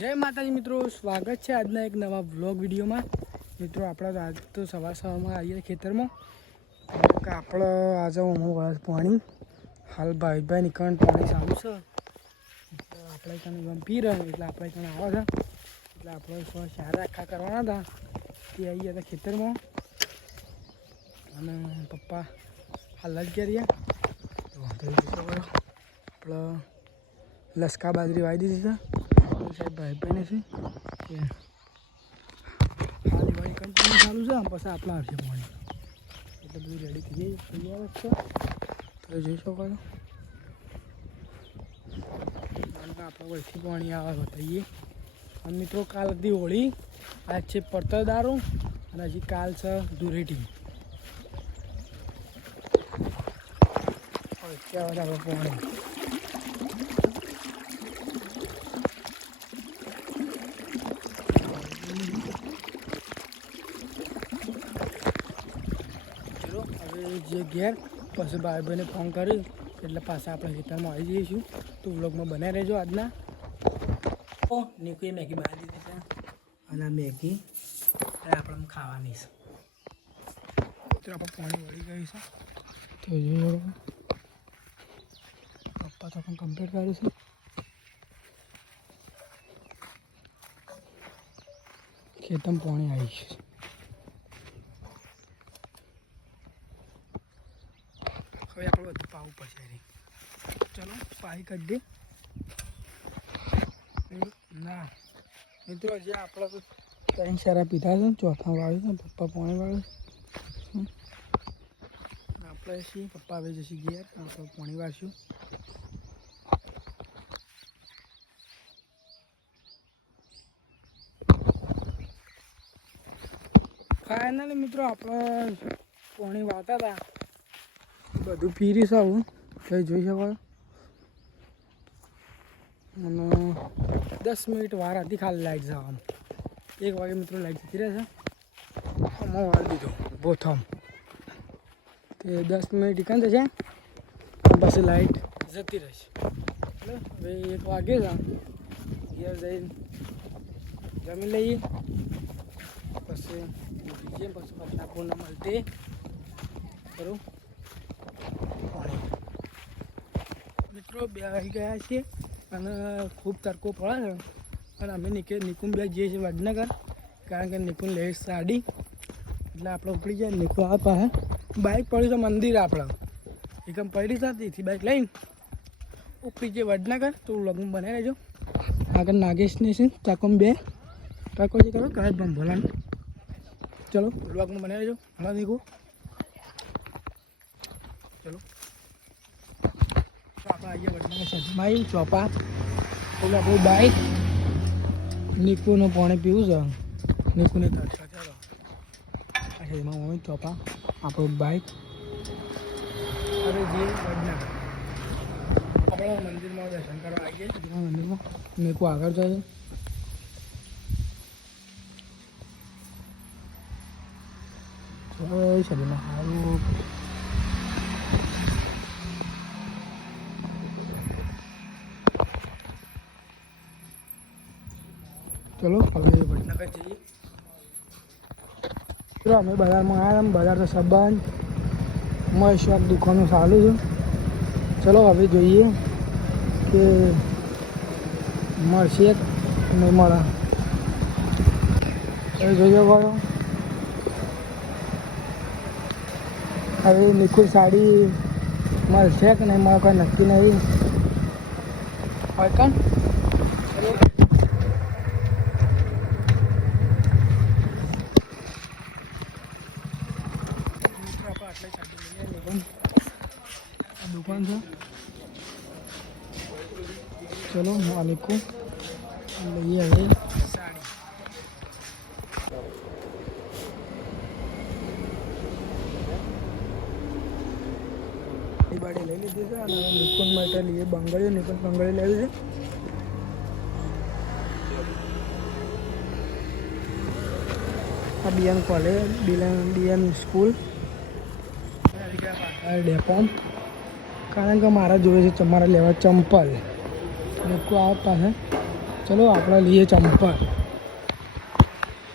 જય માતાજી મિત્રો, સ્વાગત છે આજના એક નવા વ્લોગ વિડીયોમાં। મિત્રો આપણે આજ તો સવારમાં આવીએ ખેતરમાં કે આપણે આજે હું પાણી હાલ ભાઈ નીકળ પાણી ચાલુ છે આપણે ત્યાં ગમપી રહે એટલે આપણે ત્યાં આવે છે એટલે આપણે સારા આખા કરવાના હતા તે આવીએ હતા ખેતરમાં અને પપ્પા હાલ જ કરીએ તો આપણે લસકા બાજરી વાવી દીધી છે સાહેબ ભાઈને છે કે આ દિવાળી કંટિન્યુ ચાલુ છે પછી આપણે આવશે પાણી એટલે બધું રેડી થઈ જાય તૈયાર જ છે તો જોઈ શકો છો આપણે વહીથી પાણી આવે બતાવીએ અને મિત્રો કાલ હતી હોળી આજ છે પડતરદારો અને હજી કાલ છે ધૂળેટી ક્યાં આપણે પાણી જે ઘેર પછી ભાઈને ફોન કર્યું એટલે પાછા આપણે ખેતરમાં આવી જઈશું તો વ્લોગમાં બનાવી રહેજો આજના નીકળી મેગી બનાવી દીધી છે અને મેગી આપણે ખાવાની છે તો આપણે પાણી વળી ગયું છે તો જોઈ પપ્પા તો પણ કમ્પ્લીટ કર્યું છે ખેતરમાં પાણી આવી છે હવે આપણે બધું પાવું પડશે ચલો પાઈ કરી દે ના મિત્રો જે આપણે તો ત્રણ સારા પીધા છે ચોથા વાળું છે પપ્પા પાણી વાળું આપણે છીએ પપ્પા આવી જશે ઘેર આપણે પાણી વાળશું ફાઇનલી મિત્રો આપણે પાણી વાળતા હતા બધું પીરીશ આવું કંઈ જોઈ શકો અને 10 મિનિટ વાર હતી ખાલી લાઇટ જવામાં 1 વાગે મિત્રો લાઇટ જતી રહેશે આમાં વાળી દીધો બોથમ તે 10 મિનિટ ઈકાન થશે પછી લાઇટ જતી રહેશે એટલે હવે 1 વાગે જ ઘેર જઈને જમી લઈએ પછી પછી બધા પૂર્ણ મળતે કરું મિત્રો 2 વાગી ગયા છીએ અને ખૂબ તડકો પડે છે અને અમે નિકુંજ બે જઈએ છીએ વડનગર કારણ કે નિકુંજ લે સાડી એટલે આપણે ઉપડી જાય નિકું આ પાસે બાઇક પડ્યું છે મંદિર આપણે એકમ પડી છે તેથી બાઇક લઈને ઉપડી જઈએ વડનગર તો લગ્ન બનાવી રહેજો આગળ નાગેશની છે ચાકોમ 2 ચાકો જે કરો કાંઈ ભંભોલાને ચલો લગ્ન બનાવી રહેજો હમણાં નિકું ચલો આપણે આવીએ વડનગર શહેરમાં ચોપા એટલે આપણું બાઇક નિકુનું પાણી પીવું છે નિકુને તરતા ચાલો અચ્છા એમાં મમ્મી ચોપા આપણું બાઇક અરે જે વડનગર આપણે મંદિરમાં દર્શન કરવા આવીએ મંદિરમાં નિકુ આગળ જાય છે શરીરમાં સારું ચલો હવે વડનગર જઈએ ચલો અમે બજારમાં આવ્યા બજાર તો સંબંધ શોપ દુકાનો ચાલુ છે ચલો હવે જોઈએ કે મળશે નહીં મળે હવે જોઈએ બોલો હવે નિકુલ સાડી મળશે કે નહીં મળે કોઈ નક્કી નહીં હોય કાન ચલો दुकान से चलो मालिक को लिए है साड़ी बाड़ी ले लीधी है निकुन માટે लिए બંગડીઓ નિકુન બંગડી લેવી છે આ બીએન કોલેજ બીએન સ્કૂલ ડેપોમ કારણ કે મારા જોડે છે તમારે લેવા ચંપલ લોકો આ પાસે ચલો આપણે લઈએ ચંપલ.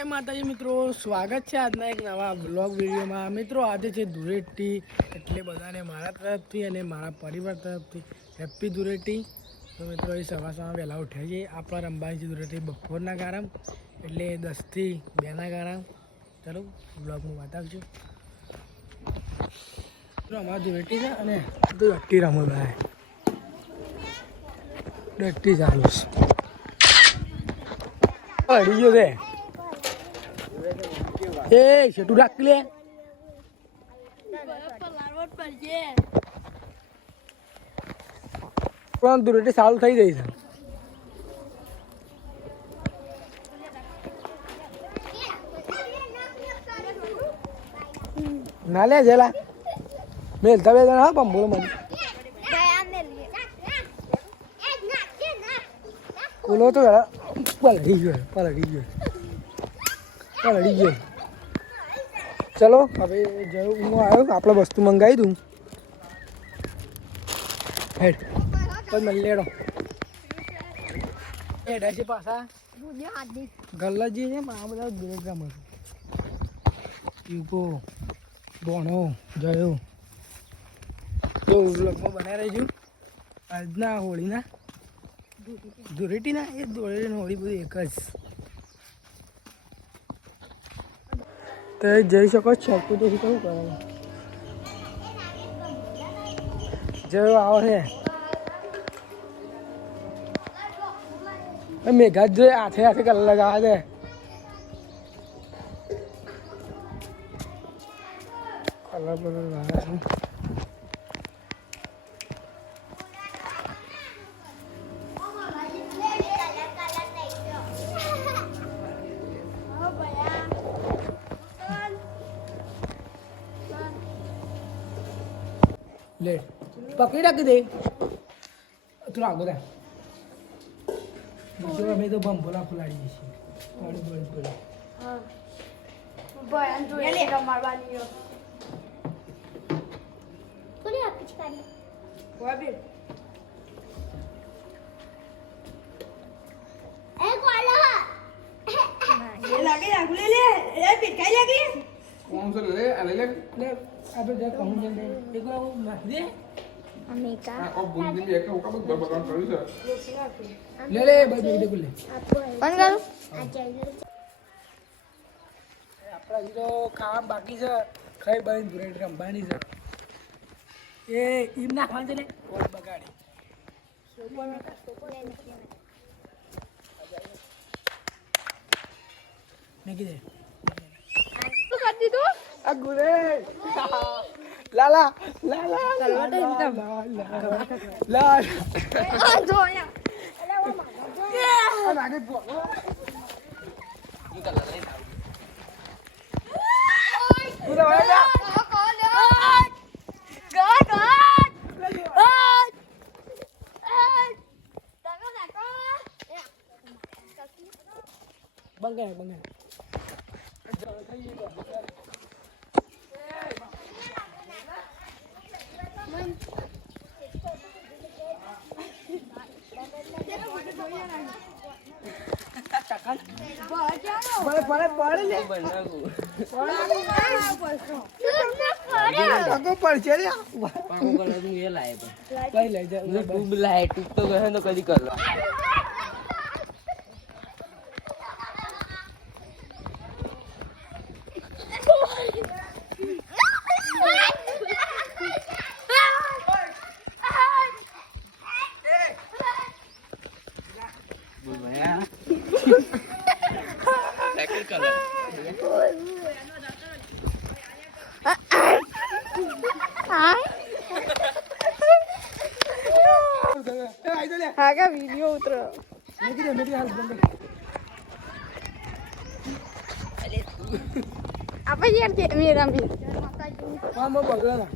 એ માતાજી મિત્રો, સ્વાગત છે આજના એક નવા બ્લોગ વિડીયોમાં. મિત્રો આજે છે ધૂળેટી, એટલે બધાને મારા તરફથી અને મારા પરિવાર તરફથી હેપી ધૂળેટી. તો મિત્રો એ સવાર વહેલા ઉઠ્યા છીએ. આપણા રમવાની છે ધૂળેટી બપોરના ગારામ, એટલે 10 થી 2ના ગારામ. ચાલો બ્લોગમાં બતાવજો. મિત્રો અમારા ધૂળેટી છે અને ડટ્ટી રમો ભાઈ, ડટ્ટી ચાલુ છે. અડી ગયો છે એ છેટું રાખ લે. પણ ધૂળેટી ચાલુ થઈ ગઈ છે. ના લે જેલા મેલતા બે જણા. હા બંબોળો મને બોલો તો પલડી ગયો. ચલો હવે જવું આવ્યો, આપણે વસ્તુ મંગાવી દઉં. હેડ પછી મળી લેડો. હેડા છે પાછા ગલ્લાજી છે. આ બધા દુરેગ્રામ યુકો બોણો જયો તો વ્લોગમાં બનાવી રહીશું આજના હોળીના ધૂળેટીના. એ ધૂળેટી હોળી બધું એક જ. તો જઈ શકો છો. તો શું કરવું કરવાનું જયો આવે છે મેઘા જ જોઈએ. હાથે કલર લગાવે છે. કલર બલર લાગે છે. લે પકડી રાખી દે તું આગળ જો અમે તો બંબોલા ફુલાડીએ છીએ. આપણે કહું છે એક નાખી દે. લે લે બાજુ લે લે આપણા હજી તો ખાવા બાકી છે. ખાઈ બાઈને ધૂળેટી રમવાની છે. એ ઈમ નાખવાનું છે ને બગાડી મેકી દે. શું કરી દીધું આ ગુરે લાલા લાલા લાલા બંગાય બંગાય કદી કરો Haga video outro. Apa yang dia miram ni? Mama bagana.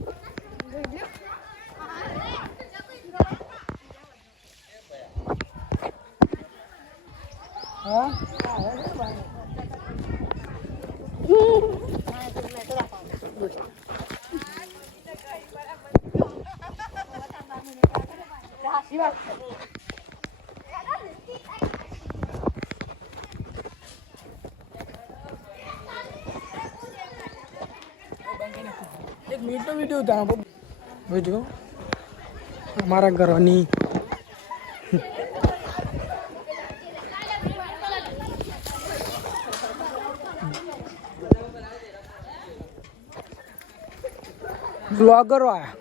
Hah? મીઠો વિડીયો ઉતારો જો અમારા ઘરની બ્લોગરો આયા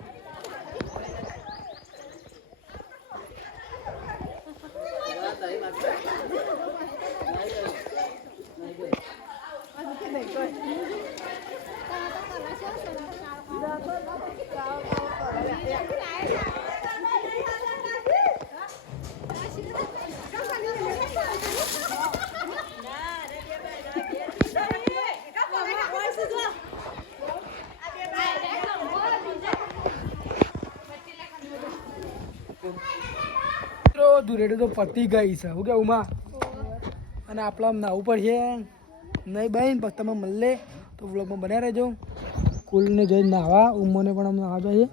ધુરેડી તો પતી ગઈ છે હું કેવું માં અને આપણા નાવું પડશે નહીં બહેન પછી તમે મળે તો વ્લોગમાં બન્યા રહેજો કુલને જઈને નાવા ઉમોને પણ અમને નાવા જોઈએ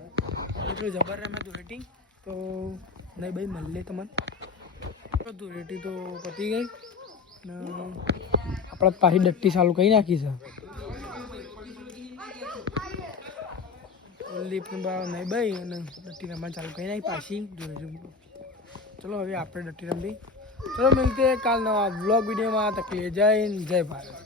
એટલું જબર રમે ધુરેટી તો નહીં ભાઈ મળે તમને ધુરેટી તો પતી ગઈ ને આપણે પાછી ડટ્ટી ચાલુ કરી નાખી છે લીપનું બા નહીં ભાઈ અને ડટ્ટી રમવા ચાલુ કરી નાખી પાછી ધુરેટી ચલો હવે આપણે ડટ્ટી રમવી ચલો મિલતે કાલ નવા વ્લોગ વિડીયોમાં તકલીફ જય ભારત.